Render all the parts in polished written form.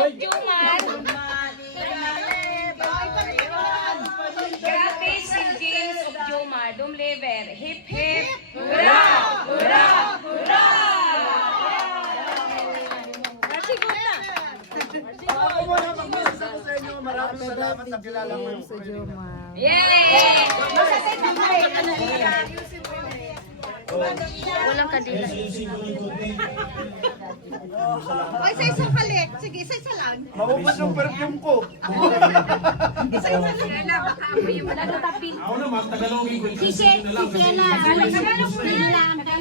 of Jomar. Grabe si James of Jomar. Dumlever. Hip hip. Hurra! Hurra! Hurra! Ako muna mag-message ako sa inyo. Maraming salamat na kilala mo yung Yay! Walang kadila. Ay, isa kalit. Sige, isa lang. maubos yung perfume ko. Ako naman, Tagalogin ko yung transition na lang.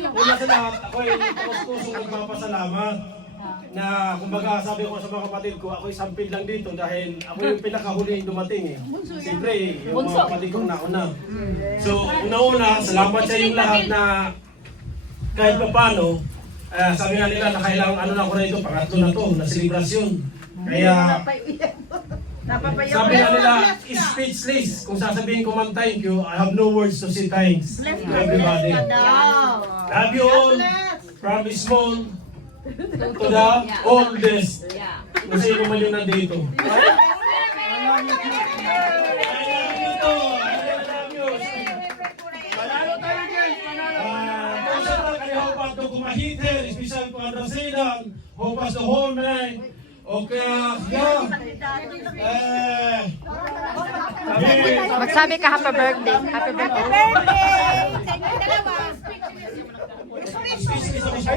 Una sa lahat, ako ay kusong nagpapasalamat na kumbaga sabi ko sa mga kapatid ko, ako isang pin lang dito dahil ako yung pinakahuli dumating eh. Siyempre, yung mga kapatid kong nauna. So, una-una, salamat sa inyong lahat na kahit pa paano, sabi nga nila na kailangan ano na ako rito, pangatlo na to, na selebrasyon. Kaya, sabi nga nila, speechless. Kung sasabihin ko man thank you, I have no words to say thanks to everybody. Love you all, from small to the oldest. Kung sino man yung nandito. Special ko ang Rasidan, hopas the whole night. Okay, yeah. Magsabi ka happy birthday. Happy birthday.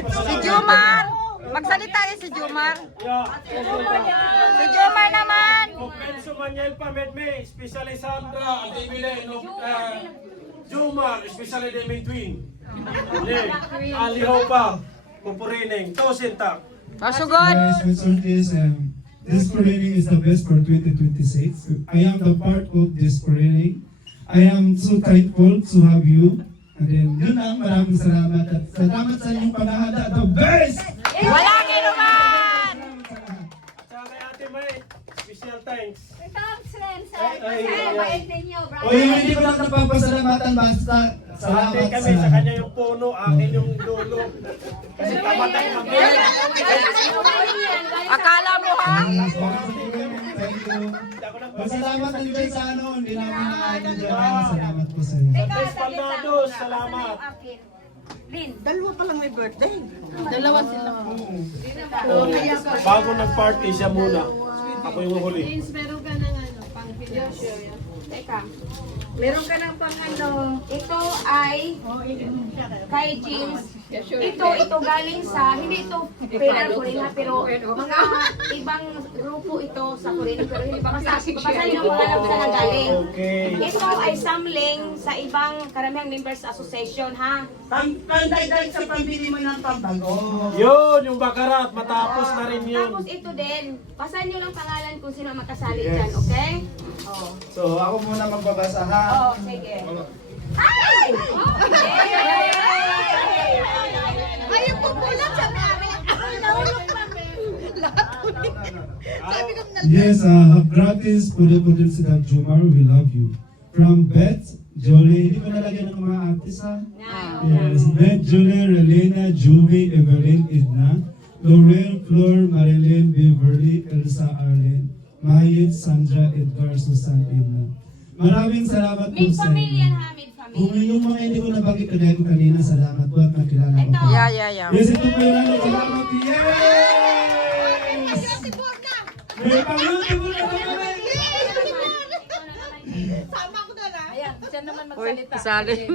Si Jomar. Magsalita rin si Jomar. Si Jomar naman. Penso Manuel Pamedme, especially Sandra, at Emile, Jomar, especially Deming Twin. Aliho pa, Pupurining, Tosintak. Masugod. This training is the best for 2026. I am the part of this training. I am so thankful to have you. And then, yun ang maraming salamat. At salamat sa inyong panahada. The best! Walang inuman. Sa kay Ate May, special thanks. O yung hindi ko lang napapasalamatan, basta salamat Ate kami, sa kanya yung puno, akin yung dulo. Kasi tamatay ang Akala mo ha? Thank you. Pasalamat din kayo sa ano, hindi namin nakakita. Salamat po sa inyo. Best Palmados, salamat. Dalawa pa lang may birthday. Bago nag-party siya muna. Ako yung huli. Meron ka ng ano, pang video share. Teka. Meron ka ng pang ano. Ito ay kay James. Ito galing sa, hindi ito pera Korea, pero mga ibang grupo ito sa Korea, pero hindi pa basahin mo alam saan ang galing. Okay. Ito ay samling sa ibang karamihang members association, ha? Panday-day sa pambili mo ng pambago. Yun, yung bakarat, matapos na rin yun. Tapos ito din, basahin nyo lang pangalan kung sino makasali dyan, okay? Oh. So, ako muna magbabasa ha. Oh, sige. Ay! Ayaw po pula sa namin. Nahulog pa. Sabi ko na. Yes, gratis, puli-puli sila Jomar, we love you. From Beth, Jolie, hindi ko nalagyan ng mga artist ha? Yes, Beth, Julie, Relena, Juvie, Evelyn, Edna, Laurel, Flor, Marilyn, Beverly, Elsa, Arlene, Mayit, Sandra, Edgar, Susan, Edna. Maraming salamat po Mid sa family yan, inyo. ha? Mid Kung family. yung mga hindi ko nabanggit kagaya ko kanina, salamat po at nakilala ko po. Yeah. Yes, ito po yung ano, salamat. Yes! Si Borna. May pang-YouTube po na kami! Sama ko na lang. Uy, isali.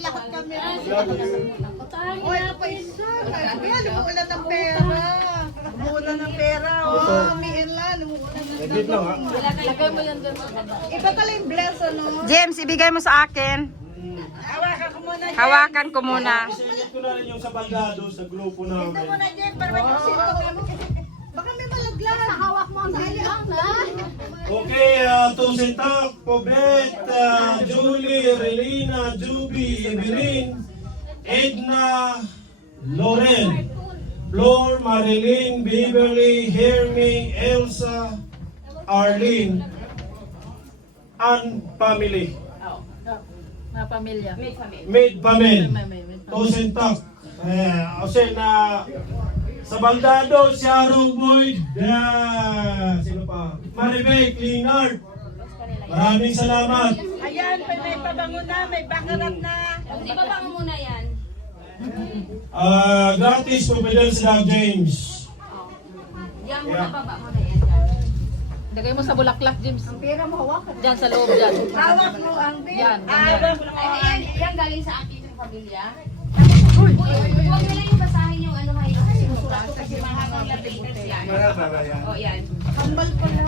Lahat kami. Wala pa isa. Lumuulan ng pera. Lumuulan ng pera. Oh, Miinlan. Lumuulan ng Edit lang ha. Iba pala yung bless, ano? James, ibigay mo sa akin. Hawakan ko muna. Hawakan ko muna. Isinit ko na rin yung sa bandado sa grupo namin. Ito muna, Jen. Para may kasito. Baka may malaglag. Sa hawak mo ang sayang. Okay, Tosintak, Pobet, Julie, Relina, Juby, Evelyn, Edna, Loren, Flor, Marilyn, Beverly, Hermie, Elsa, Arlene, and family. Mga pamilya. Maid Pamel, Tosintak, kasi na Sa Baldado, Sharon Boyd, sino pa? Maribel Cleanart. Maraming salamat. Ayan, may pabango na, may baccarat na. Di ba baka muna yan? Gratis pumidal si Doug James. Yan muna baba mo na yan. Lagay mo sa bulaklak, James. Ang pera mo hawakan. Diyan sa loob, dyan. Hawak mo ang pera. Yan, Ay, yan galing sa aking pamilya. Uy, huwag nila yung basahin yung ano kayo kasi susulat ko kasi mahabang latest yan. O yan. Kambal ko na.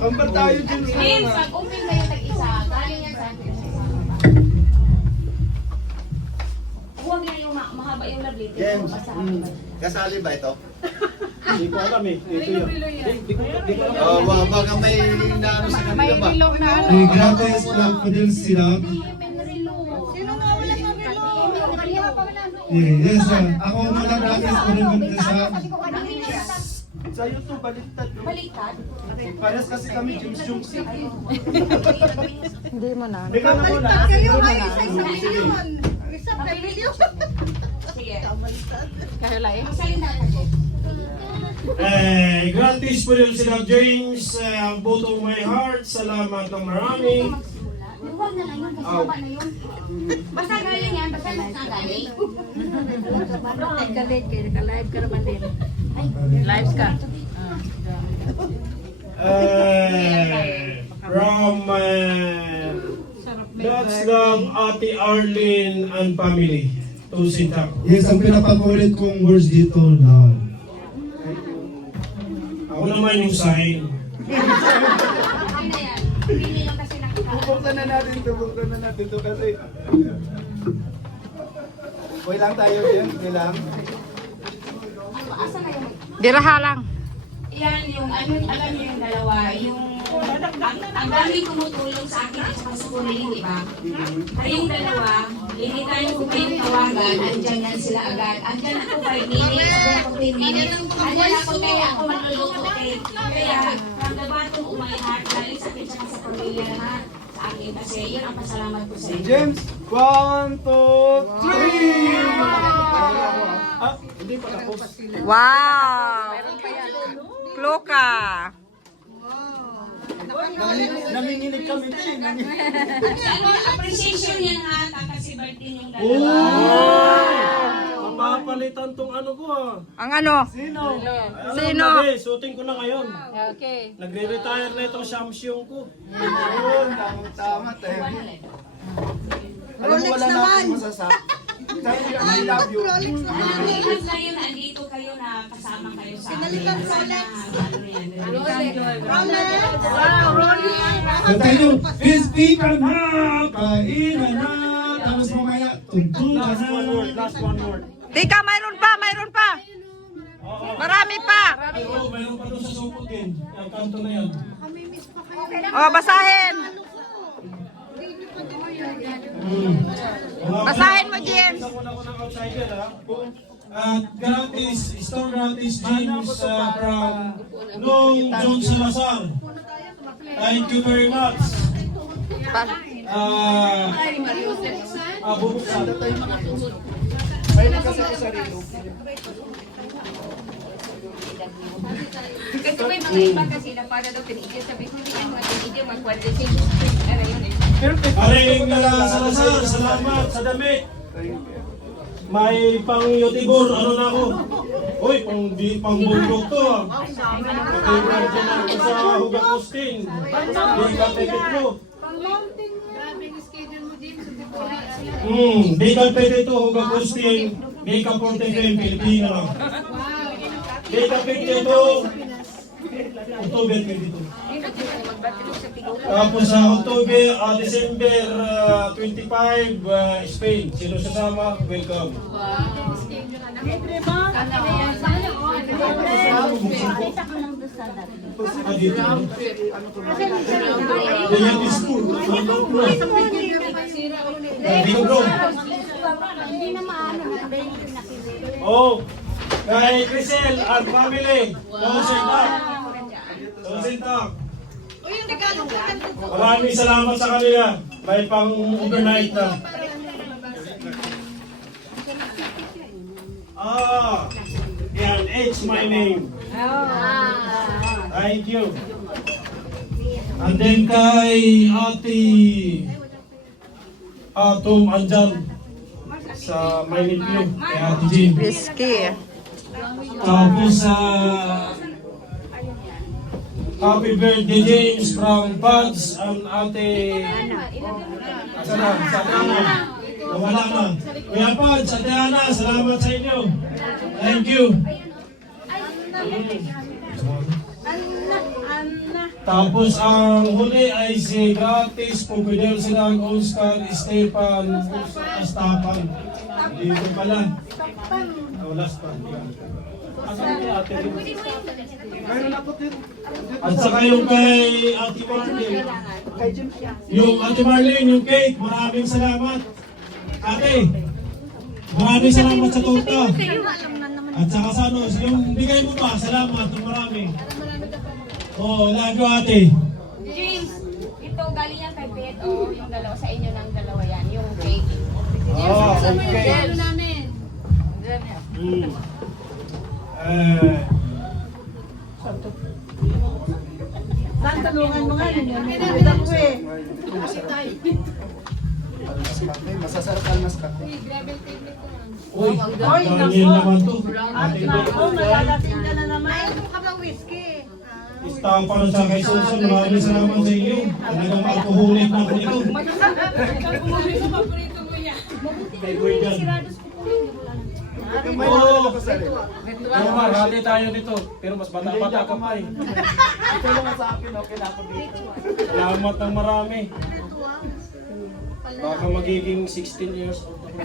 Kambal tayo dyan. James, mag-open kayo tag-isa. Galing yan sa akin. Huwag nila yung mahaba yung labit. James, Basahin. kasali ba ito? Hindi ko alam eh. Ito yun. Hindi ko alam. Oh, baka may naano sa kanila ba? Gratis pudel sinag. Sino nga wala ng relo? Yes, ako muna gratis pudel sa. Sa'yo to, baliktad. Baliktad. Pares kasi kami, James Jung. Hindi mo na. Hindi ka na muna. Kayo ay isa milyon. Isa pa milyon. Sige. Kayo lang eh. Magsalita ka, James. Gratis pudel si Doug James. Both of my heart. Salamat ng marami. Huwag na lang yun kasi haba na yun. Basta galing yan, basta nasa galing. Naka-live ka naman din. Lives ka. From That's Love, Ate Arlene and family. To Sintak. Yes, ang pinapakulit kong words dito now. Ako naman yung sign. Hindi na yan. Hindi nyo kasi nakita. Buksan na natin to kasi. Okay lang tayo, James. Okay lang. Asa na yung... Diraha lang. Yan yung, alam niyo yung dalawa, yung... Ang dami tumutulong sa akin at saka sa kuliling iba. Kayong dalawa, anytime ko kayong tawagan, andyan yan sila agad. Andyan ako 5 minutes, andyan ako 10 minutes. Andyan ako kaya ako magluluto kay. Kaya, from the bottom of my heart, galing sa akin saka sa pamilya lahat sa akin. Kasi yun ang pasalamat ko sa inyo. James, 1, 2, 3! Ah, hindi pa tapos. Wow! Kloka! Nanginginig kami din. Ano, appreciation yan ha, kasi birthday yung Oh! dalawa. Mapapalitan tong ano ko ah. Ang ano? Sino? Sino? Suotin ko na ngayon. Okay. Nagre-retire na itong Samsung ko. Yun, tama tayo. Alam mo, wala na akong masasabi. I love you. Lahat ngayon, andito kayo na kasama kayo sa amin. Sana, Kantay nyo, speak ka na, kainan na, tapos mamaya, tuntukan Last one word, na. last one word. Tika, mayroon pa, mayroon pa. Marami pa. Ay, oh, mayroon pa doon sa supot din. Yung kanto na yan. O, basahin. Basahin mo, James. Isa muna ko ng outsider ha. At gratis, store gratis James from Long John Salazar. Thank you very much. Bubuksan. Mahilig kasi ako sa rilo. Kasi may mga iba kasi na para daw tinigil. Sabi ko, hindi yung mga tinigil, mag-quadricate. Ano yun eh. Aring Salazar, salamat sa damit. May pang yutibor, ano na ako? Uy, pang bundok to ah. Mag-ibrad dyan ako sa Huga Kustin. Di ka pekit mo. Bicol Petito, Huga Kustin, Bicol 45, Pilipino lang. Bicol Petito, October 22. Tapos sa October, December 25, Spain. Sino sasama? Welcome. Dito. Ganyan is school. Dito bro. Oh, kay Crisel at family. Tosintak. Maraming salamat sa kanila. May pang overnight na. It's my name. Thank you. And then kay Ate Atom andyan sa my nephew, kay Ate Jean. Whiskey. Tapos happy birthday James from Buds and Ate Asa na? Sa Ana. Nawala na. Kuya Buds, Ate Ana, salamat sa inyo. Thank you. Tapos ang huli ay si Gratis Pupidel silang Oscar Stefan Astapan. Dito pala. Last pa. Mayroon ako din. At saka yung kay Ate Marlene. Yung Ate Marlene, yung cake, maraming salamat. Ate, maraming salamat sa torta. At saka sa ano, yung bigay mo pa, salamat ng marami. Oo, lagi ate. James, ito galing yan kay Beth. O, yung dalawa sa inyo ng dalawa yan. Yung cake. Oh, okay. namin. Tantanungan mo nga, Masasarap ang mas kape. Uy, Daniel naman to. Malalating ka na naman. Ayaw ka bang whiskey? Istapa na sa kay Susan, maraming salamat sa iyo. Talagang alcoholic na ako nito. Kay Gwen. Oo. Omar, hali tayo nito. Pero mas bata-bata ka pa eh. Ito lang sa akin, okay na ako dito. Salamat ng marami. Baka magiging 16 years old ako.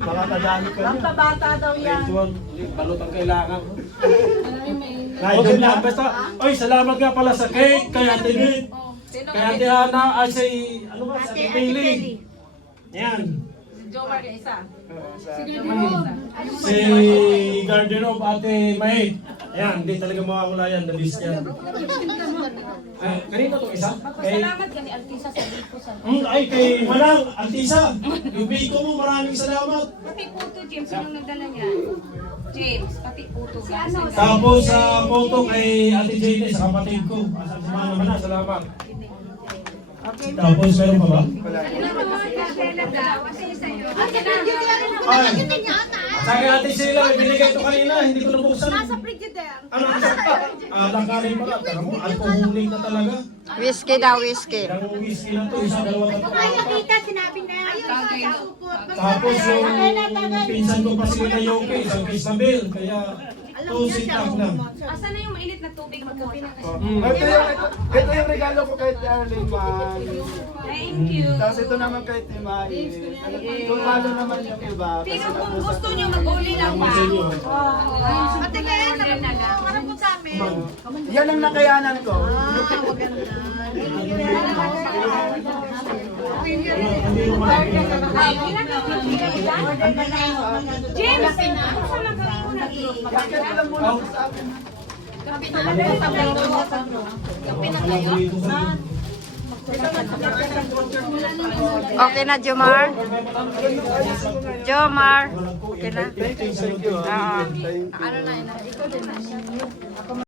Baka kadami ka niya. Bata daw yan. 21, balot ang kailangan. Okay na, basta. Oy, salamat nga pala sa cake, kay Ate Beth, kay Ate Ana, ay si, ano ba, sa Ate Pili. Yan. Jomar yung isa. Si Garden of Ate May. Ayan, hindi talaga makakula yan, the list yan. Kanina itong isa? Kay, Salamat ka ni Altisa sa Biko sa... ay, kay Manang, Altisa. Yung biko mo, maraming salamat. Pati puto, James, sinong nagdala niya? James, pati puto. Si ano? Tapos sa photo kay Ate Jane, sa kapatid ko. Sumama naman na, salamat. Tapos meron pa ba? Ay, sa kay Ate Sheila, may binigay ito kanina, hindi ko nabuksan. Nasa frigidaire. Ano? Tangkalin pala, tara mo, alcoholic na talaga. Whiskey daw, whiskey. Ang whiskey na to, isa, dalawa, tatlo. Nakita, sinabi na yan. Tapos yung pinsan ko pa sila na Yoke, isang Isabel, kaya 2 sitag na. Asan na yung mainit na tubig? Magkape na kasi. Ito yung regalo ko kay Arlene Man. Thank you. Tapos ito naman kay Timay. Kung lalo naman yung iba. Pero kung gusto nyo, mag-uli lang pa. Sa inyo. Ate Kaya, harap mo sa amin. Yan ang nakayanan ko. James, sama kami mo Bakit lang muna sa akin? Okay na, Jomar? Jomar? Okay na? Thank you. Oo. Thank you.